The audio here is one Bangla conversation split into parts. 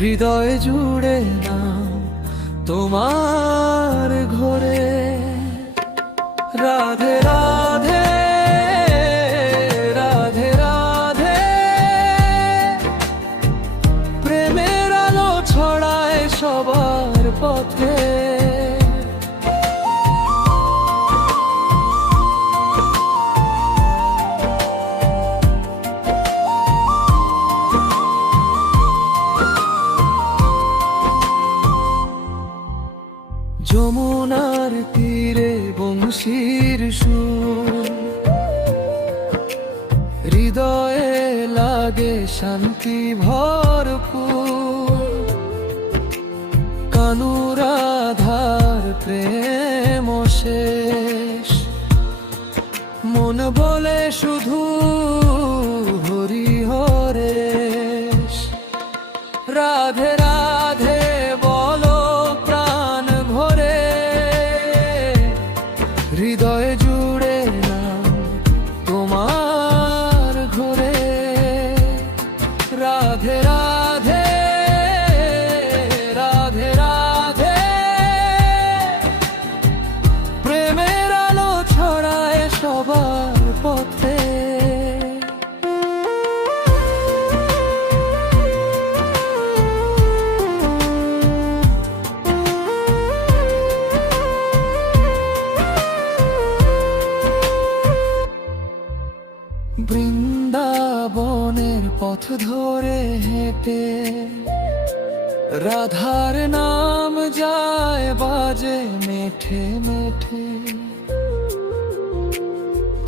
হৃদয় জুড়ে নাম তোমার ঘরে। রাধে রাধে রাধে রাধে, প্রেমের আলো ছড়ায় সবার পথে। যমুনার তীরে বংশীর সুর, হৃদয়ে লাগে শান্তি ভরপুর। কানুরাধার প্রেম শেষ, মন বলে শুধু হরি হরেশ। রাধে রাধে বলো প্রাণ ভরে, হৃদয় জুড়ে নাম তোমার ঘরে। রাধে রাধে রাধে রাধে, প্রেমের আলো ছড়ায় সবার পথে। বৃন্দাবনের পথ ধরে হেঁটে, রাধার নাম যায় বাজে মেঠে মেঠে।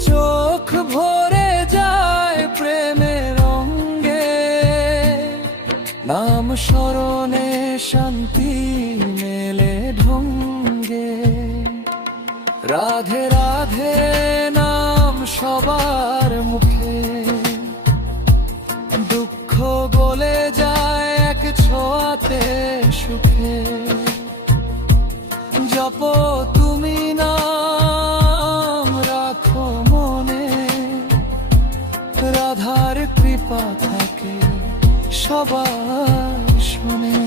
চোখ ভরে যায় প্রেমের রঙ্গে, নাম স্মরণে শান্তি মেলে ঢঙ্গে। রাধে রাধে নাম সবার মুখে, দুঃখ গলে যায় এক ছোঁয়াতে সুখে। জপো তুমি নাম রাখো মনে, রাধার কৃপা থাকে সবার শুনে।